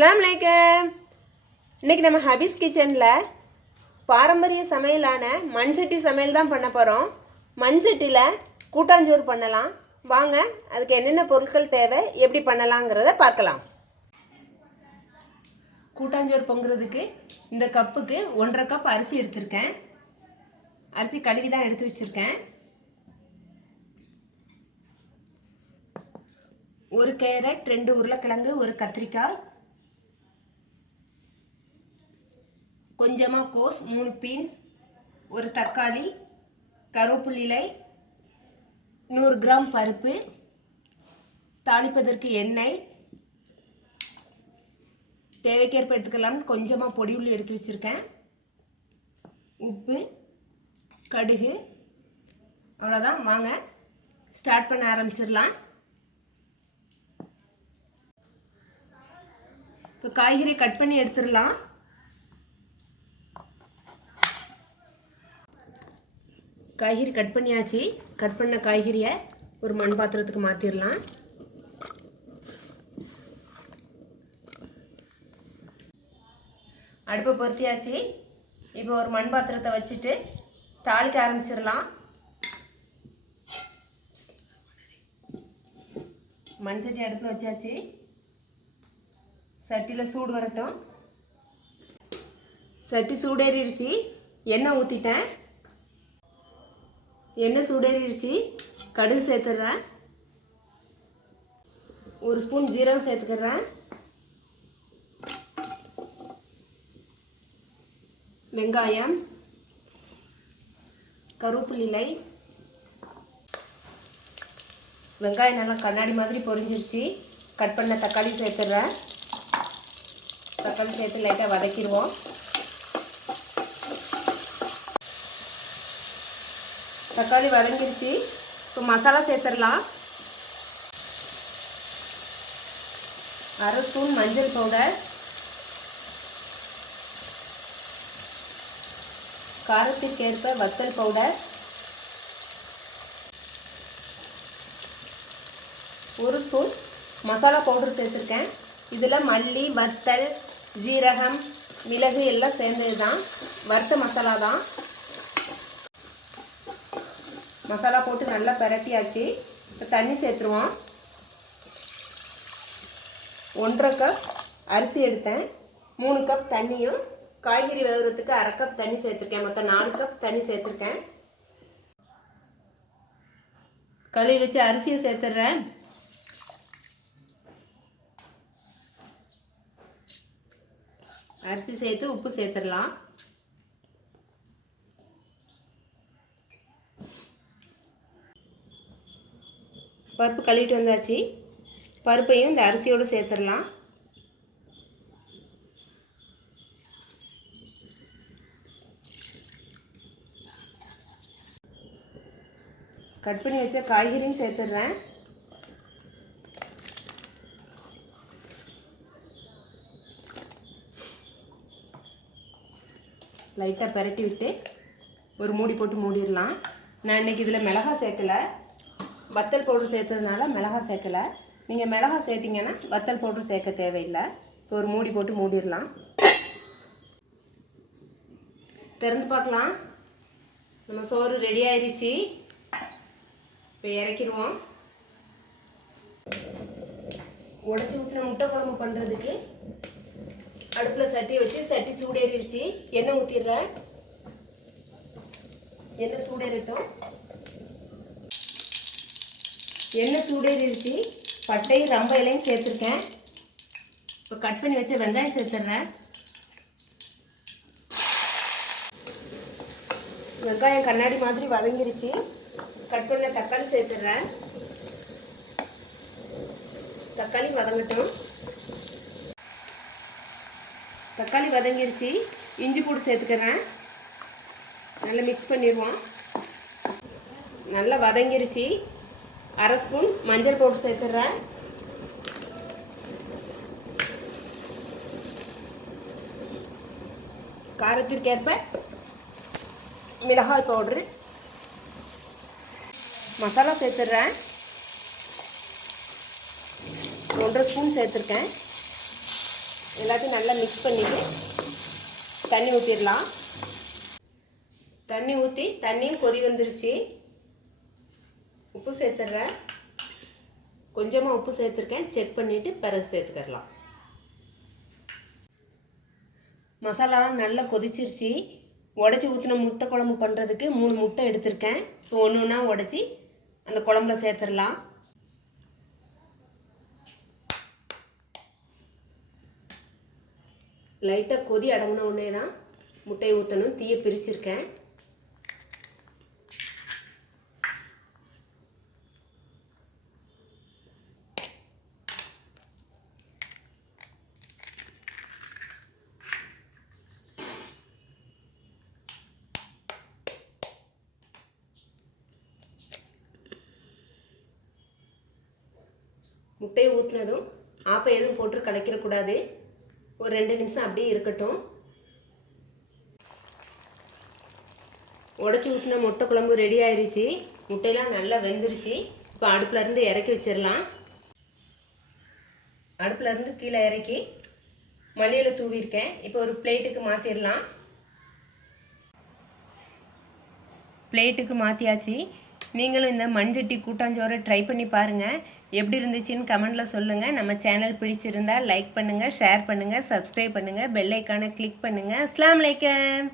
அஸ்ஸலாமு அலைக்கும். இன்றைக்கி நம்ம ஹபீஸ் கிச்சனில் பாரம்பரிய சமையலான மண்சட்டி சமையல் தான் பண்ண போகிறோம். மண்சட்டியில் கூட்டாஞ்சோறு பண்ணலாம். வாங்க, அதுக்கு என்னென்ன பொருட்கள் தேவை, எப்படி பண்ணலாங்கிறத பார்க்கலாம். கூட்டாஞ்சோறு பொங்குறதுக்கு இந்த கப்புக்கு 1.5 கப் அரிசி எடுத்திருக்கேன். அரிசி கழுவி தான் எடுத்து வச்சுருக்கேன். 1 கேரட், 2 உருளைக்கிழங்கு, 1 கத்திரிக்காய், கொஞ்சமாக கோஸ், 3 பீன்ஸ், 1 தக்காளி, கருவேப்பிலை, 100 கிராம் பருப்பு, தாளிப்பதற்கு எண்ணெய், தேவைக்கேற்ப எடுத்துக்கலாம். கொஞ்சமாக பொடி உள்ளி எடுத்து வச்சுருக்கேன், உப்பு, கடுகு, அவ்வளோதான். வாங்க ஸ்டார்ட் பண்ண ஆரம்பிச்சிடலாம். இப்போ காய்கறி கட் பண்ணி எடுத்துடலாம். காய்கறி கட் பண்ணியாச்சு. கட் பண்ண காய்கறியை ஒரு மண் பாத்திரத்துக்கு மாற்றிடலாம். அடுப்பை பொருத்தியாச்சு. இப்போ ஒரு மண் பாத்திரத்தை வச்சுட்டு தாளிக்க ஆரம்பிச்சிடலாம். மண் சட்டி அடுப்பில் வச்சாச்சு. சட்டியில் சூடு வரட்டும். சட்டி சூடேறிடுச்சு. எண்ணெய் ஊற்றிட்டேன். எண்ணெய் சூடேறிடுச்சு. கடுகு சேர்த்துடுறேன். 1 ஸ்பூன் ஜீரகம் சேர்த்துக்கிறேன். வெங்காயம், கருவேப்பிலை, வெங்காயம் நல்லா கண்ணாடி மாதிரி பொரிஞ்சிருச்சு. கட் பண்ண தக்காளி சேர்த்துடுறேன். தக்காளி சேர்த்து லைட்டாக வதக்கிடுவோம். தக்காளி வதங்கிருச்சு. இப்போ மசாலா சேர்த்துடலாம். 1/2 ஸ்பூன் மஞ்சள் பவுடர், காரத்திற்கேற்ப வத்தல் பவுடர், 1 ஸ்பூன் மசாலா பவுடர் சேர்த்துருக்கேன். இதில் மல்லி, வத்தல், ஜீரகம், மிளகு எல்லாம் சேர்ந்தது தான். வறுத்த மசாலா தான். மசாலா போட்டு நல்லா பரட்டியாச்சு. இப்போ தண்ணி சேர்த்துருவோம். 1.5 கப் அரிசி எடுத்தேன். 3 கப் தண்ணியும் காய்கறி வேகிறதுக்கு 1/2 கப் தண்ணி சேர்த்துருக்கேன். மொத்தம் 4 கப் தண்ணி சேர்த்துருக்கேன். கழுவி வச்சு அரிசியை சேர்த்துடுறேன். அரிசி சேர்த்து உப்பு சேர்த்துடலாம். பருப்பு கழுவிட்டு வந்தாச்சு. பருப்பையும் இந்த அரிசியோடு சேர்த்துடலாம். கட் பண்ணி வச்ச காய்கறியும் சேர்த்துடுறேன். லைட்டாக பரட்டி விட்டு ஒரு மூடி போட்டு மூடிடலாம். நான் இன்றைக்கி இதில் மிளகாய் சேர்க்கலை, வத்தல் பவுடர் சேர்த்ததுனால மிளகாய் சேர்க்கலை. நீங்கள் மிளகாய் சேர்த்திங்கன்னா வத்தல் பவுடர் சேர்க்க தேவையில்லை. இப்போ ஒரு மூடி போட்டு மூடிடலாம். திறந்து பார்க்கலாம். நம்ம சோறு ரெடி ஆயிடுச்சு. இப்போ இறக்கிடுவோம். உடச்சி ஊற்றின முட்டை குழம்பு பண்ணுறதுக்கு அடுப்பில் சட்டி வச்சு சட்டி சூடேறிடுச்சு. எண்ணெய் ஊற்றிடுறேன். எண்ணெய் சூடேறிட்டோம். எண்ணெய் சூடேறிடுச்சு. பட்டையும் ரம்ப இலையும் சேர்த்துருக்கேன். இப்போ கட் பண்ணி வச்ச வெங்காயம் சேர்த்துடுறேன். வெங்காயம் கண்ணாடி மாதிரி வதங்கிருச்சு. கட் பண்ண தக்காளி சேர்த்துடுறேன். தக்காளி வதங்கட்டும். தக்காளி வதங்கிருச்சு. இஞ்சி பூண்டு சேர்த்துக்கிறேன். நல்லா மிக்ஸ் பண்ணிடுவோம். நல்லா வதங்கிருச்சு. 1/2 ஸ்பூன் மஞ்சள் பவுடர் சேர்த்துடுறேன். காரத்திற்கேற்ப மிளகாய் பவுடரு, மசாலா சேர்த்துடுறேன். 1.5 ஸ்பூன் சேர்த்துருக்கேன். எல்லாத்தையும் நல்லா மிக்ஸ் பண்ணிவிட்டு தண்ணி ஊற்றிடலாம். தண்ணி ஊற்றி தண்ணியும் கொதி வந்துருச்சு. உப்பு சேர்த்துட்றேன். கொஞ்சமாக உப்பு சேர்த்துருக்கேன். செக் பண்ணிவிட்டு பிறகு சேர்த்துக்கலாம். மசாலாலாம் நல்லா கொதிச்சிருச்சு. உடச்சி ஊற்றின முட்டை குழம்பு பண்ணுறதுக்கு 3 முட்டை எடுத்திருக்கேன். இப்போ ஒன்று ஒன்றா உடச்சி அந்த குழம்புல சேர்த்துடலாம். லைட்டாக கொதி அடங்கின உடனே தான் முட்டையை ஊற்றணும். தீயை பிரிச்சிருக்கேன். முட்டையை ஊற்றினதும் ஆப்பை எதுவும் போட்டு கலக்கிடக்கூடாது. ஒரு 2 நிமிஷம் அப்படியே இருக்கட்டும். உடச்சி ஊற்றின முட்டை குழம்பு ரெடி ஆயிடுச்சு. முட்டையெல்லாம் நல்லா வெந்துருச்சு. இப்போ அடுப்புலேருந்து இறக்கி வச்சிடலாம். அடுப்புலேருந்து கீழே இறக்கி மல்லியில் தூவிருக்கேன். இப்போ ஒரு பிளேட்டுக்கு மாற்றிடலாம். பிளேட்டுக்கு மாற்றியாச்சு. நீங்களும் இந்த மண்சட்டி கூட்டாஞ்சோரை ட்ரை பண்ணி பாருங்கள். எப்படி இருந்துச்சுன்னு கமெண்டில் சொல்லுங்கள். நம்ம சேனல் பிடிச்சிருந்தால் லைக் பண்ணுங்கள், ஷேர் பண்ணுங்கள், சப்ஸ்கிரைப் பண்ணுங்கள், பெல் ஐக்கானை கிளிக் பண்ணுங்கள். அஸ்ஸலாமு அலைக்கும்.